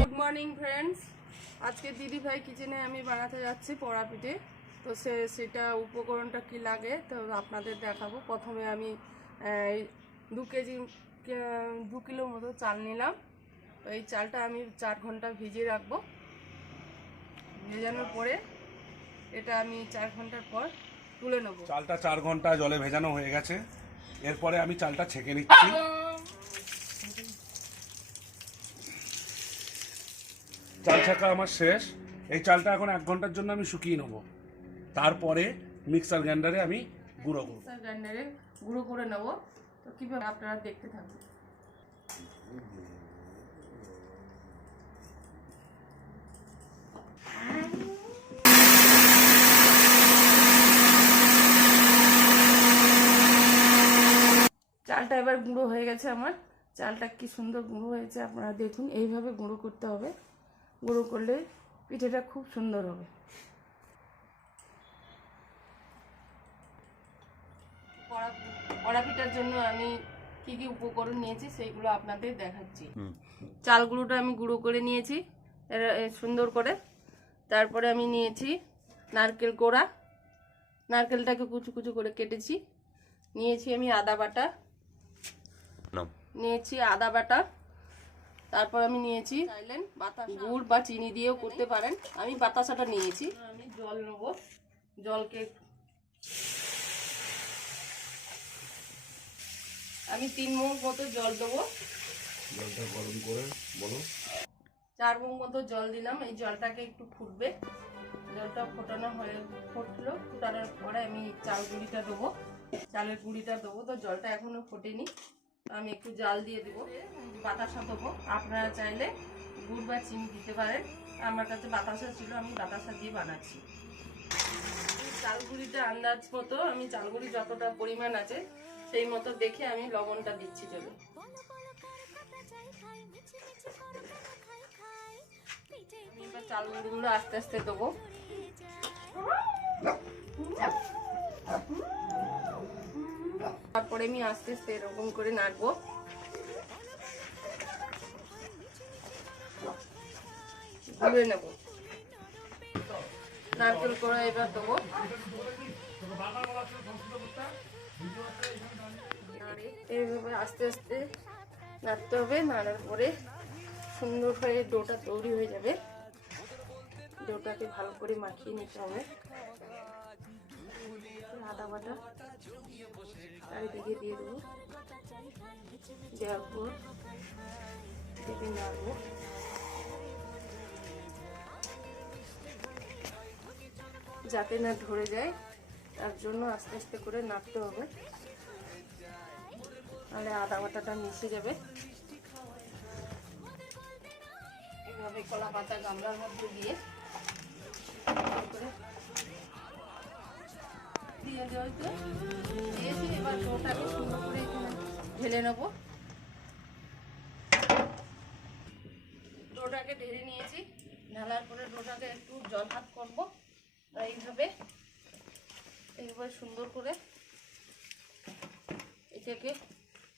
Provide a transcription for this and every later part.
Good morning friends আজকে দিদি ভাই কিচেনে আমি বানাতে যাচ্ছি পড়া পিঠে। তো সে সেটা উপকরণটা কি লাগে তো আপনাদের দেখাবো। প্রথমে আমি দু কেজি দু কিলো মতো চাল নিলাম। তো এই চালটা আমি চার ঘণ্টা ভিজিয়ে রাখব। ভেজানোর পরে এটা আমি চার ঘণ্টার পর তুলে নেব। চালটা চার ঘণ্টা জলে ভেজানো হয়ে গেছে। এরপরে আমি চালটা ছেঁকে নিচ্ছি। চাল ছেঁকা আমার শেষ। এই চালটা এখন এক ঘণ্টার জন্য আমি শুকিয়ে নেব। তারপরে মিক্সার গ্রাইন্ডারে আমি গুঁড়ো করব। মিক্সার গ্রাইন্ডারে গুঁড়ো করে নেব। তো কীভাবে আপনারা দেখতে থাকুন। চালটা এবার গুঁড়ো হয়ে গেছে আমার। চালটা কি সুন্দর গুঁড়ো হয়েছে আপনারা দেখুন। এইভাবে গুঁড়ো করতে হবে। গুঁড়ো করলে পিঠেটা খুব সুন্দর হবে। কড়া- পিঠার জন্য আমি কি কি উপকরণ নিয়েছি সেইগুলো আপনাদের দেখাচ্ছি। চাল গুঁড়োটা আমি গুঁড়ো করে নিয়েছি সুন্দর করে। তারপরে আমি নিয়েছি নারকেল কোড়া। নারকেলটাকে কুচু কুচু করে কেটেছি। নিয়েছি আমি আদা বাটা। নিয়েছি আদা বাটা তারপর আমি নিয়েছি চাইলেন বাতাসা। গুড় বা চিনি দিয়েও করতে পারেন। আমি বাতাসাটা নিয়েছি। আমি জল নেব। জলকে আমি তিন মুখ মতো জল দেবো। জলটা গরম করে বলো। চার মুখ মতো জল দিলাম। এই জলটাকে একটু ফুটবে। জলটা ফোটানো হয়ে ফুটলো। ফুটানোর পরে আমি চাল গুঁড়িটা দেবো। চালের গুঁড়িটা দেবো। তো জলটা এখনও ফোটেনি। আমি একটু জাল দিয়ে দেবো বাতাসা দেবো। আপনারা চাইলে গুড় বা চিনি দিতে পারেন। আমার কাছে বাতাসা ছিল, আমি বাতাসা দিয়ে বানাচ্ছি। চাল গুঁড়িটা আন্দাজ মতো, আমি চাল গুঁড়ি যতটা পরিমাণ আছে, সেই মতো দেখে আমি লবণটা দিচ্ছি চলে আমি এবার চাল আস্তে আস্তে দেবো। তারপরে আমি আস্তে আস্তে এরকম করে নাড়বো। করে এবার আস্তে আস্তে নাড়তে হবে, নাড়ার পরে সুন্দর হয়ে ডোটা তৈরি হয়ে যাবে। ডোটাকে ভালো করে মাখিয়ে নিতে হবে। আদা বাটা। চারিদিকে দিয়ে দেবো। যাতে না ধরে যায়, তার জন্য আস্তে আস্তে করে নাড়তে হবে। তাহলে আদা বাটাটা মিশে যাবে। এভাবে কলা পাতা গামলার মধ্যে দিয়ে দিয়ে দেওয়া দিয়েছি এবার ডোটাকে সুন্দর করে ঢেলে নেব। ডোটাকে ঢেলে নিয়েছি। ঢালার পরে ডোটাকে একটু জল হাত করব। এইভাবে এইভাবে সুন্দর করে এটাকে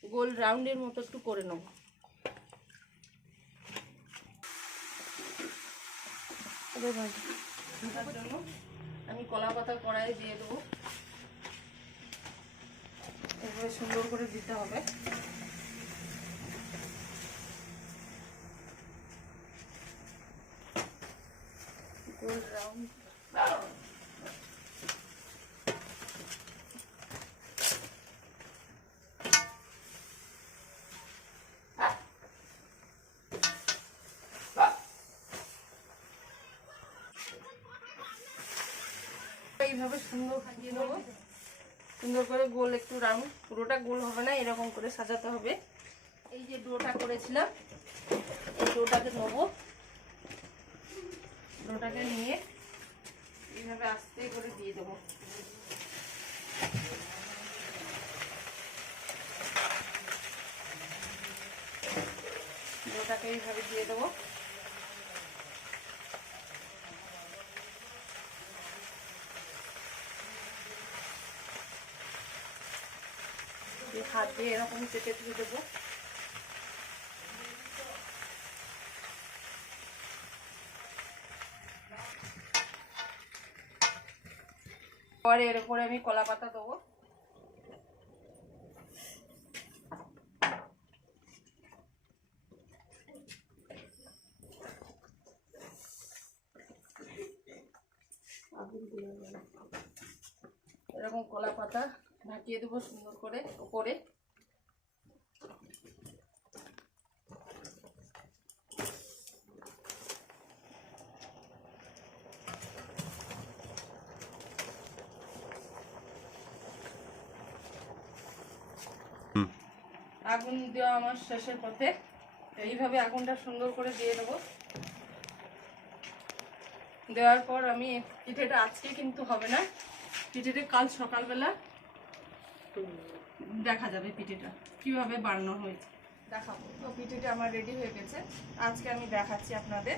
গোল রাউন্ডের মতো একটু করে নেব। জন্য আমি কলা পাতা কড়াই দিয়ে দেবো। এভাবে সুন্দর করে দিতে হবে। এইভাবে সুন্দর সাজিয়ে নেব। সুন্দর করে গোল একটু রাউন্ড, পুরোটা গোল হবে না, এরকম করে সাজাতে হবে। এই যে ডোটা করেছিলাম, এই ডোটাকে নেব। ডোটাকে নিয়ে এইভাবে আস্তে করে দিয়ে দেবো। ডোটাকে এইভাবে দিয়ে দেবো। হাত দিয়ে এরকম চেপে দিয়ে দেবো। পরে এর উপরে আমি কলা পাতা দেবো। এরকম কলা পাতা ঢাকিয়ে দেবো সুন্দর করে ওপরে। আগুন দেওয়া আমার শেষের পথে। এইভাবে আগুনটা সুন্দর করে দিয়ে দেবো। দেওয়ার পর আমি পিঠেটা আজকে কিন্তু হবে না। পিঠেটা কাল সকালবেলা দেখা যাবে পিঠেটা। কীভাবে বানানো হয়েছে? দেখাবো। তো পিঠেটা আমার রেডি হয়ে গেছে। আজকে আমি দেখাচ্ছি আপনাদের।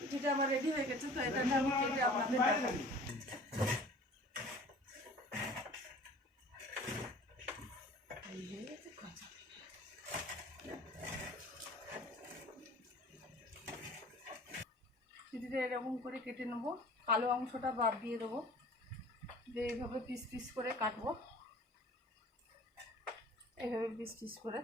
পিঠেটা আমার রেডি হয়ে গেছে তো এটা আমি কেটে আপনাদের দেখাবো এরকম করে কেটে নেব। কালো অংশটা বাদ দিয়ে দেবো। যে এইভাবে পিস পিস করে কাটবো। এইভাবে পিস পিস করে।